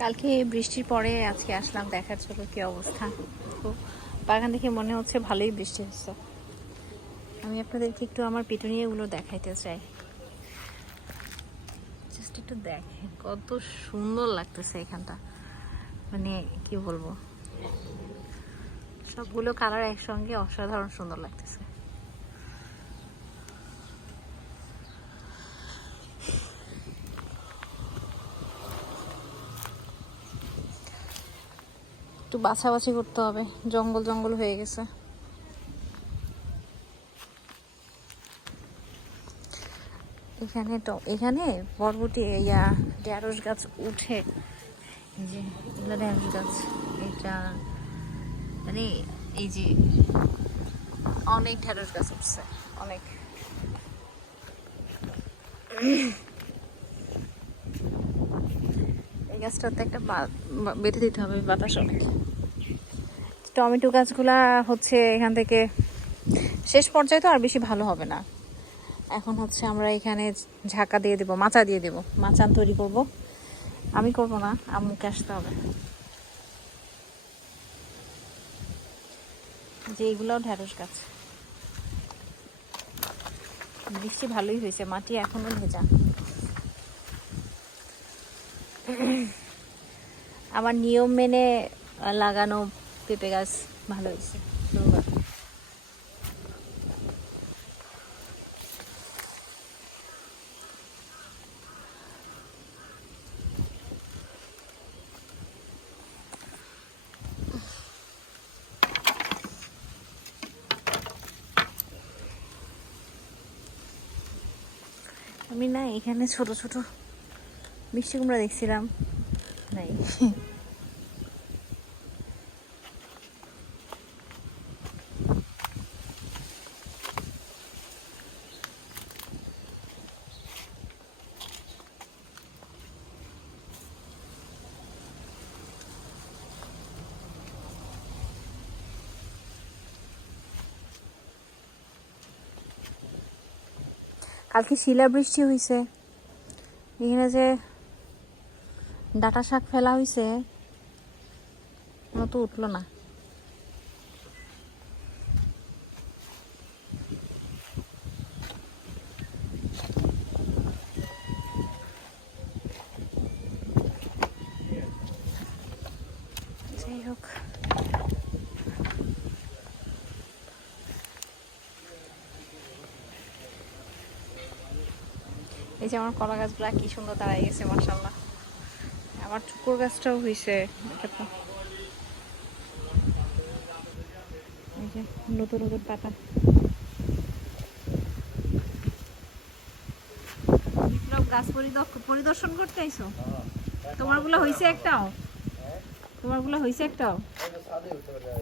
কালকে বৃষ্টির পরে আজকে আসলাম দেখার জন্য কি অবস্থা? তো বাগান দেখে মনে হচ্ছে ভালোই বৃষ্টি হচ্ছে। আমি আপনাদেরকে একটু আমার পিটুনিয়াগুলো দেখাইতে চাই। জাস্ট একটু দেখেন, কত সুন্দর লাগতেছে এখানটা। মানে কি বলব? সবগুলো কালার একসঙ্গে অসাধারণ সুন্দর লাগতেছে। একটু বাছাবাছি করতে হবে। জঙ্গল জঙ্গল হয়ে গেছে। এখানে তো, এখানে বরবটি, ইয়া, ঢেঁড়স গাছ উঠে। এই যে, এগুলো ঢেঁড়স গাছ, এটা মানে এই যে, অনেক ঢেঁড়স গাছ উঠছে, অনেক এই গাছটাতে একটা বেঁধে দিতে হবে বাতাস অনেক। টমেটো গাছগুলা হচ্ছে এখান থেকে শেষ পর্যায়ে তো আর বেশি ভালো হবে না। এখন হচ্ছে আমরা এখানে ঝাঁকা দিয়ে দেব, মাচা দিয়ে দেব। মাচান তৈরি করব। আমি করব না, আম্মুকে আসতে হবে। যে এগুলোও ঢ্যাঁড়স গাছ। বৃষ্টি ভালোই হয়েছে, মাটি এখনও ভেজা। আমার নিয়ম মেনে লাগানো পেঁপে গাছ ভালো হয়েছে। আমি না এখানে ছোট ছোট মিষ্টি কুমড়া দেখছিলাম। নাই। কালকে শিলা বৃষ্টি হয়েছে এখানে যে ডাটা শাক ফেলা হয়েছে তো উঠল না। যাই হোক। এই যে আমার কলা গাছগুলা কি সুন্দর দাঁড়ায় গেছে মার্শাল্লাহ আমার চুকুর গাছটাও হয়েছে নতুন নতুন পাতা। বিপ্লব, গাছ পরিদর্শন করতে আইছো? তোমারগুলো হয়েছে একটাও? তোমারগুলো হয়েছে একটাও?